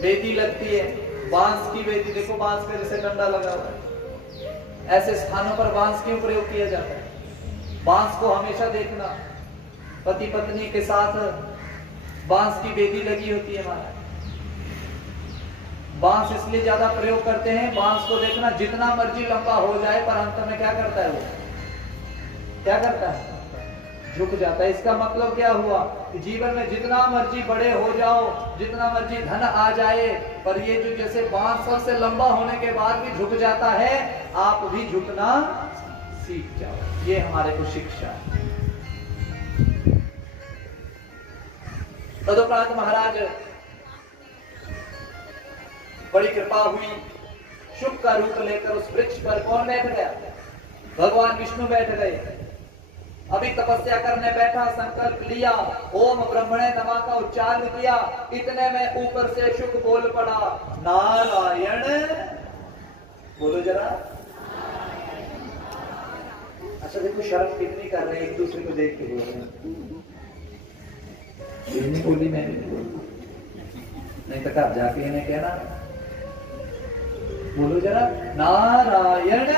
वेदी लगती है, बांस की वेदी, देखो बांस का जैसे डंडा लगा हुआ है, ऐसे स्थानों पर बांस क्यों प्रयोग किया जाता है? बांस को हमेशा देखना, पति पत्नी के साथ बांस की वेदी लगी होती है हमारा। बांस इसलिए ज्यादा प्रयोग करते हैं, बांस को देखना जितना मर्जी लंबा हो जाए पर अंत में क्या करता है वो, क्या करता है? झुक जाता है। इसका मतलब क्या हुआ कि जीवन में जितना मर्जी बड़े हो जाओ, जितना मर्जी धन आ जाए, पर ये जो जैसे बांस सबसे लंबा होने के बाद भी झुक जाता है, आप भी झुकना सीख जाओ। ये हमारे को शिक्षा है। तदुपरांत महाराज बड़ी कृपा हुई, शुक का रूप लेकर उस वृक्ष पर कौन बैठ गया? भगवान विष्णु बैठ गए। अभी तपस्या करने बैठा, संकल्प लिया, ओम ब्रह्मणे नमः का उच्चारण किया, इतने में ऊपर से शुक बोल पड़ा, नारायण। बोलो जरा। अच्छा देखो शर्म कितनी कर रहे हैं, एक दूसरे को देख के बोल रहे हैं। बोली मैंने नहीं तो कब जाके इन्हें कहना, बोलो जरा, नारायण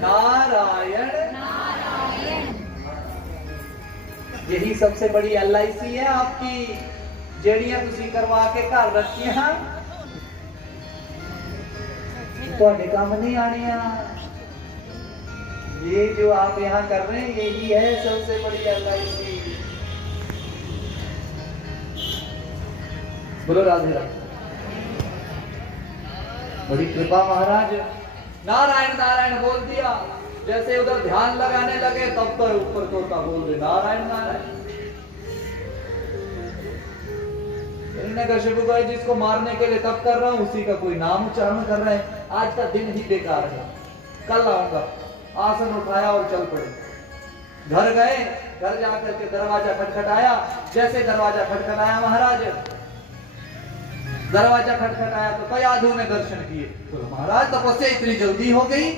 नारायण। यही सबसे बड़ी LIC है आपकी, जेड़ियां तुसी करवा के घर रखियां, तुहाडे काम नहीं आनिया। ये जो आप यहाँ कर रहे हैं यही है सबसे बड़ी LIC। बोलो राधे राधे। बड़ी कृपा महाराज। नारायण नारायण बोल दिया, जैसे उधर ध्यान लगाने लगे तब तो ऊपर तोता बोल रहे नारायण नारायण। कश्यप को जिसको मारने के लिए तब कर रहा हूं, उसी का कोई नाम उच्चारण कर रहे हैं। आज का दिन ही बेकार है, कल आऊंगा। आसन उठाया और चल पड़े। घर गए, घर जाकर के दरवाजा खटखटाया। जैसे दरवाजा खटखटाया महाराज, दरवाजा खटखटाया तो कयाधु ने दर्शन किए। तो महाराज तपस्या इतनी जल्दी हो गई?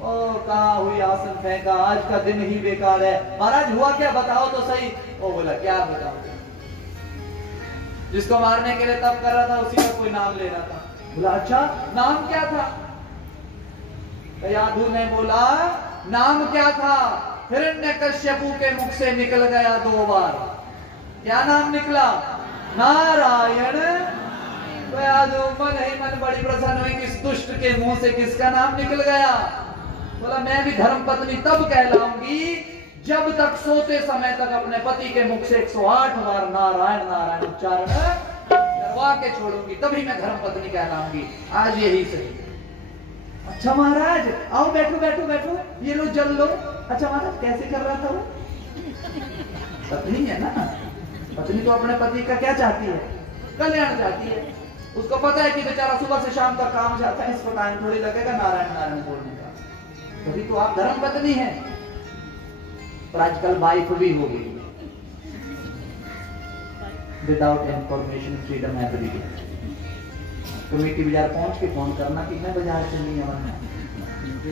ओ कहाँ हुई, आसन फेंका, आज का दिन ही बेकार है। महाराज हुआ क्या, बताओ तो सही। ओ बोला क्या बताओ, जिसको मारने के लिए तब कर रहा था उसी का कोई नाम ले रहा था। बोला अच्छा नाम क्या था? कयाधु ने बोला नाम क्या था? हिरण्यकश्यपु के मुख से निकल गया 2 बार। क्या नाम निकला? नारायण। कयाधु मन ही मन बड़ी प्रसन्न हुई, किस दुष्ट के मुंह से किसका नाम निकल गया। बोला मैं भी धर्म पत्नी तब कहलाऊंगी जब तक सोते समय तक अपने पति के मुख से 108 बार नारायण नारायण उच्चारण करवा के छोड़ूंगी, तभी मैं धर्म पत्नी कहलाऊंगी। आज यही सही। अच्छा महाराज आओ, बैठो बैठो बैठो, ये लो जल लो। अच्छा महाराज कैसे कर रहा था वो? पत्नी है ना, पत्नी तो अपने पति का क्या चाहती है? कल्याण चाहती है। उसको पता है कि बेचारा सुबह से शाम तक काम जाता है, इसको टाइम थोड़ी लगेगा नारायण नारायण बोलने का। तभी तो आप धर्म पत्नी हैं। पर आजकल वाइफ भी हो गई without information freedom agreement. Committee बाजार पहुंच के फोन करना कि मैं बाजार चली है,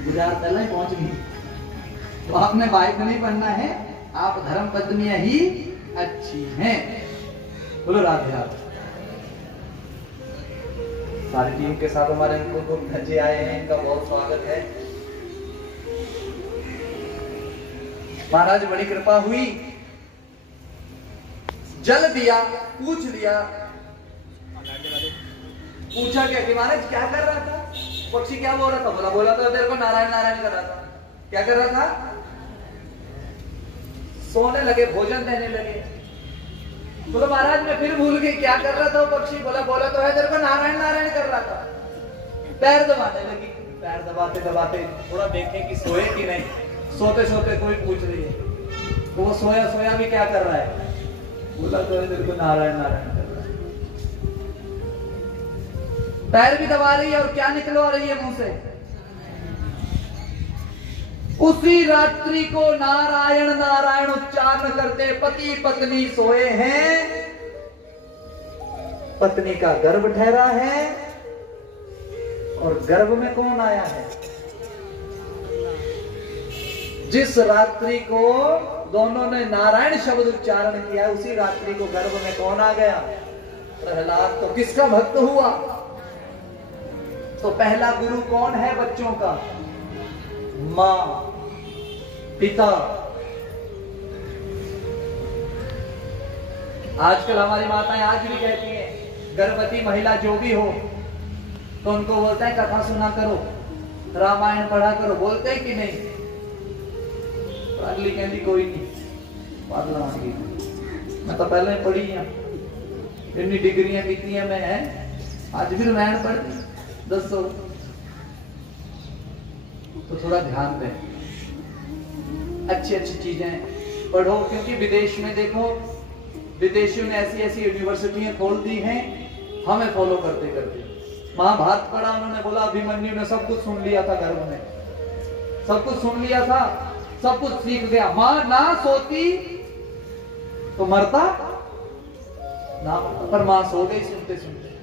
बाजार पहले ही पहुंच गई। तो आपने वाइफ नहीं बनना है, आप धर्म पत्नियां ही अच्छी हैं। बोलो राधे राधे। सारी टीम के साथ हमारे जी आए हैं, इनका बहुत स्वागत है। महाराज बड़ी कृपा हुई, जल दिया, पूछ लिया। पूछा क्या कि महाराज क्या कर रहा था? पक्षी क्या बोल रहा था? बोला तो तेरे को नारायण नारायण कर रहा था। क्या कर रहा था? सोने लगे, भोजन देने लगे। बोला महाराज मैं फिर भूल गई, क्या कर रहा था वो पक्षी? बोला तो है तेरे को नारायण नारायण कर रहा था। पैर दबाने लगी, पैर दबाते दबाते थोड़ा देखे कि सोए कि नहीं। सोते सोते कोई पूछ रही है, तो वो सोया सोया भी क्या कर रहा है? बोला तो है तेरे को नारायण नारायण कर रहा है। पैर भी दबा रही है और क्या निकलवा रही है मुंह से? उसी रात्रि को नारायण नारायण उच्चारण करते पति पत्नी सोए हैं। पत्नी का गर्भ ठहरा है और गर्भ में कौन आया है? जिस रात्रि को दोनों ने नारायण शब्द उच्चारण किया, उसी रात्रि को गर्भ में कौन आ गया? प्रहलाद तो किसका भक्त हुआ? तो पहला गुरु कौन है बच्चों का? मां, पिता। आजकल हमारी माताएं आज भी कहती हैं, गर्भवती महिला जो भी हो तो उनको बोलता है कथा सुना करो, रामायण पढ़ा करो, बोलते हैं कि नहीं? अगली कहती कोई नहीं, पागल होगी, मैं तो पहले ही पढ़ी है, इतनी डिग्रियां कितनी है मैं, है आज भी रामायण पढ़ती, दसो। तो थोड़ा ध्यान दें, अच्छी अच्छी चीजें पढ़ो, क्योंकि विदेश में देखो, विदेशियों ने ऐसी ऐसी यूनिवर्सिटियां खोल दी हैं, हमें फॉलो करते करते। महाभारत पढ़ा, उन्होंने बोला अभिमन्यु ने सब कुछ सुन लिया था, गर्भ में सब कुछ सुन लिया था, सब कुछ सीख गया। मां ना सोती तो मरता ना, पर मां सो गई सुनते सुनते।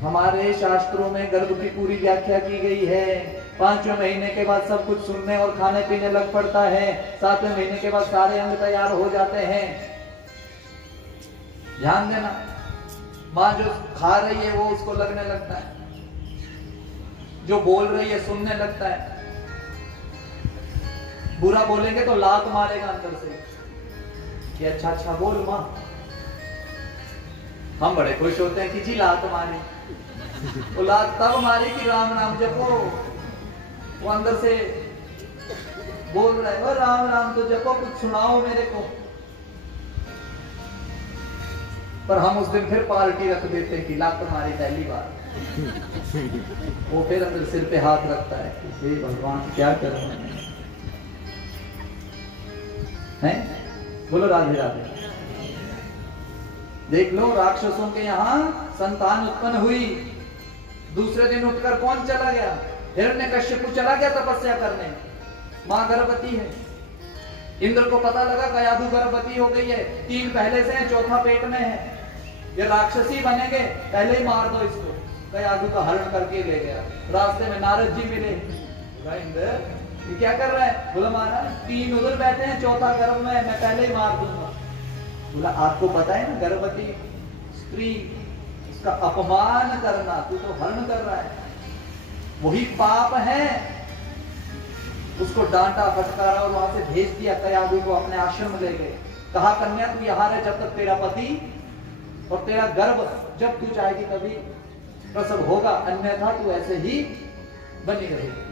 हमारे शास्त्रों में गर्भ की पूरी व्याख्या की गई है। 5वें महीने के बाद सब कुछ सुनने और खाने पीने लग पड़ता है, 7वें महीने के बाद सारे अंग तैयार हो जाते हैं। ध्यान देना, मां जो खा रही है वो उसको लगने लगता है, जो बोल रही है सुनने लगता है। बुरा बोलेंगे तो लात मारेगा अंदर से कि अच्छा अच्छा बोल मां। हम बड़े खुश होते हैं कि जी लात मारे, वो लात तब मारे कि राम नाम जपो, वो अंदर से बोल रहा है राम राम तो जपो, कुछ सुनाओ मेरे को। पर हम उस दिन फिर पार्टी रख देते हैं कि लात मारी पहली बार। वो फिर अंदर सिर पे हाथ रखता है कि हे भगवान क्या कर रहे हैं? बोलो राधे राधे। देख लो, राक्षसों के यहाँ संतान उत्पन्न हुई, दूसरे दिन उठकर कौन चला गया? हिरण्यकश्यप चला गया तपस्या करने, मां गर्भवती है। इंद्र को पता लगा कयाधु गर्भवती हो गई है, 3 पहले से है, 4था पेट में है, ये राक्षसी बनेंगे, पहले ही मार दो इसको। कयाधु का हरण करके ले गया। रास्ते में नारद जी मिले, इंद्र ये क्या कर रहा है? बोला महाराज 3 उधर बैठे हैं, 4था गर्भ में, मैं पहले ही मार दूंगा। बोला आपको पता है ना, गर्भवती स्त्री, उसका अपमान करना, तू तो हरण कर रहा है, वही पाप है। उसको डांटा फटकारा और वहां से भेज दिया। कयाधु को अपने आश्रम ले गए, कहा कन्या तू यहाँ रह जब तक तेरा पति और तेरा गर्भ, जब तू चाहेगी तभी प्रसव होगा, अन्यथा तू ऐसे ही बनी रहेगी।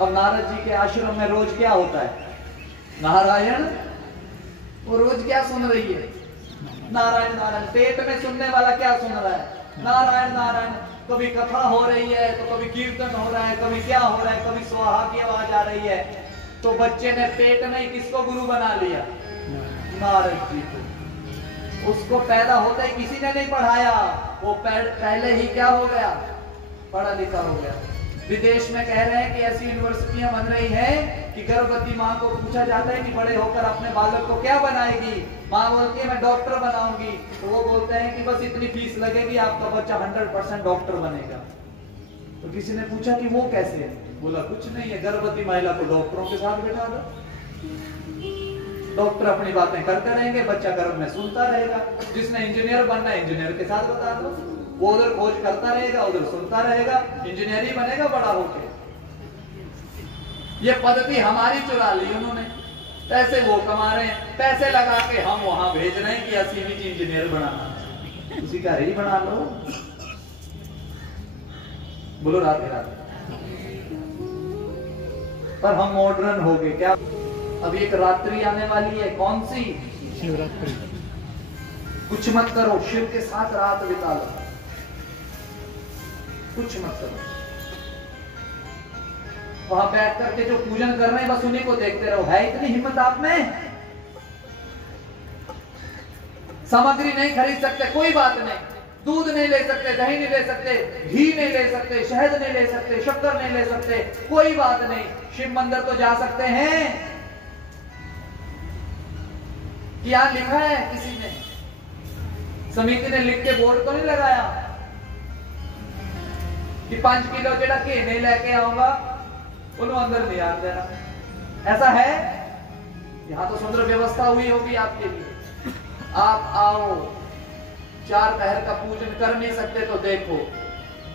अब नारद जी के आश्रम में रोज क्या होता है? नारायण, वो रोज क्या सुन रही है? नारायण नारायण। पेट में सुनने वाला क्या सुन रहा है? नारायण नारायण। कभी कथा हो रही है तो कभी कीर्तन हो रहा है, कभी क्या हो रहा है, कभी स्वाहा की आवाज आ रही है। तो बच्चे ने पेट में ही किसको गुरु बना लिया? नारद जी को। उसको पैदा होता ही किसी ने नहीं पढ़ाया, वो पहले ही क्या हो गया? पढ़ा लिखा हो गया। विदेश में कह रहे हैं कि ऐसी यूनिवर्सिटियां बन रही हैं कि गर्भवती मां को पूछा जाता है कि बड़े होकर अपने बालक को क्या बनाएगी? मां बोलती है मैं डॉक्टर बनाऊंगी। तो वो बोलते हैं कि बस इतनी फीस लगेगी, आपका बच्चा 100% डॉक्टर बनेगा। तो किसी ने पूछा कि वो कैसे है? बोला कुछ नहीं है, गर्भवती महिला को डॉक्टरों के साथ बैठा दो, डॉक्टर अपनी बातें करते रहेंगे, बच्चा गर्भ में सुनता रहेगा। जिसने इंजीनियर बनना है इंजीनियर के साथ बता दो, वो उधर खोज करता रहेगा, उधर सुनता रहेगा, इंजीनियर ही बनेगा बड़ा होके। ये पद्धति हमारी चुरा ली उन्होंने, पैसे वो कमा रहे हैं, पैसे लगा के हम वहां भेज रहे हैं कि असीमी जी इंजीनियर बनाना, उसी का ही बना लो। बोलो राधे राधे। पर हम मॉडर्न हो गए क्या? अब एक रात्रि आने वाली है, कौन सी? शिवरात्रि। कुछ मत करो, शिव के साथ रात बिता लो, कुछ मत करो। वहां बैठ करके जो पूजन कर रहे हैं बस उन्हीं को देखते रहो। है इतनी हिम्मत आप में? सामग्री नहीं खरीद सकते, कोई बात नहीं, दूध नहीं ले सकते, दही नहीं ले सकते, घी नहीं ले सकते, शहद नहीं ले सकते, शक्कर नहीं ले सकते, कोई बात नहीं। शिव मंदिर तो जा सकते हैं। क्या लिखा है किसी ने? समिति ने लिख के बोर्ड तो नहीं लगाया कि 5 किलो जेड़ा के नहीं लेके आऊंगा उन्होंने अंदर नहीं आ देना। ऐसा है? यहाँ तो सुंदर व्यवस्था हुई होगी आपके लिए। आप आओ, 4 पहर का पूजन कर नहीं सकते तो देखो,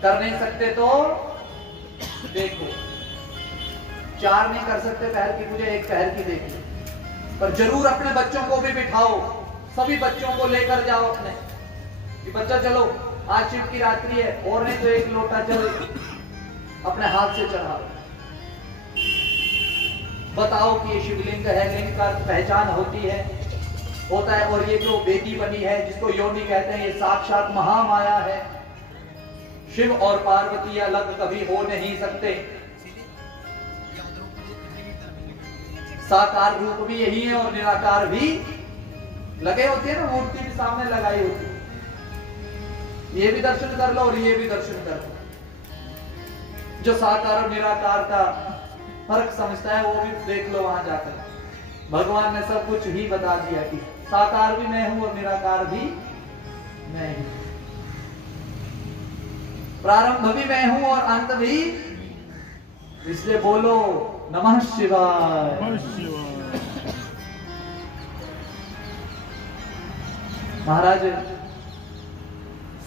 कर नहीं सकते तो देखो। 4 नहीं कर सकते पहर की पूजा, 1 पहर की देखो। पर जरूर अपने बच्चों को भी बिठाओ, सभी बच्चों को लेकर जाओ अपने कि बच्चा चलो आज शिव की रात्रि है, और नहीं तो 1 लोटा जल अपने हाथ से चढ़ाओ, बताओ कि ये शिवलिंग है, लिंग का पहचान होता है। और ये जो बेटी बनी है जिसको योनि कहते हैं, ये साक्षात महामाया है। शिव और पार्वती अलग कभी हो नहीं सकते। साकार रूप भी यही है और निराकार भी लगे होते हैं ना, मूर्ति भी सामने लगाई होती है। ये भी दर्शन कर लो और ये भी दर्शन कर लो। जो साकार और निराकार का फर्क समझता है वो भी देख लो वहां जाकर। भगवान ने सब कुछ ही बता दिया कि साकार भी मैं हूं और निराकार भी मैं हूं, प्रारंभ भी मैं हूं और अंत भी। इसलिए बोलो नमः शिवाय। महाराज,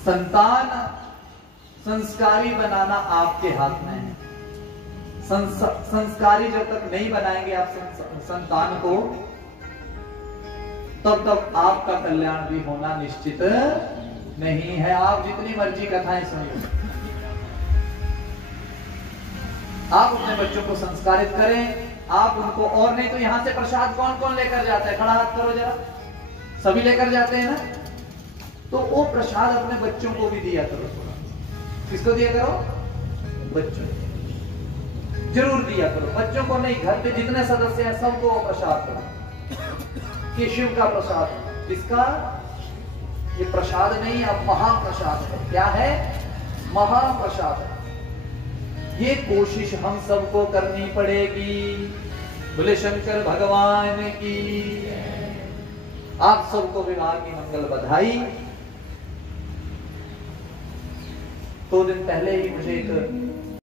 संतान संस्कारी बनाना आपके हाथ में है। संस्कारी जब तक नहीं बनाएंगे आप संतान को, तब तक आपका कल्याण भी होना निश्चित नहीं है। आप जितनी मर्जी कथाएं सुनिए, आप अपने बच्चों को संस्कारित करें। आप उनको, और नहीं तो यहां से प्रसाद कौन कौन लेकर जाता है? खड़ा हाथ करो जरा। सभी लेकर जाते हैं ना, तो वो प्रसाद अपने बच्चों को भी दिया करो। किसको दिया करो? बच्चों जरूर दिया करो। बच्चों को नहीं, घर पे जितने सदस्य हैं सबको प्रसाद करो कि शिव का प्रसाद। इसका ये प्रसाद नहीं, अब महाप्रसाद है। क्या है? महाप्रसाद है। ये कोशिश हम सबको करनी पड़ेगी। बोले शंकर भगवान की। आप सबको विवाह की मंगल बधाई। 2 दिन पहले ही मुझे एक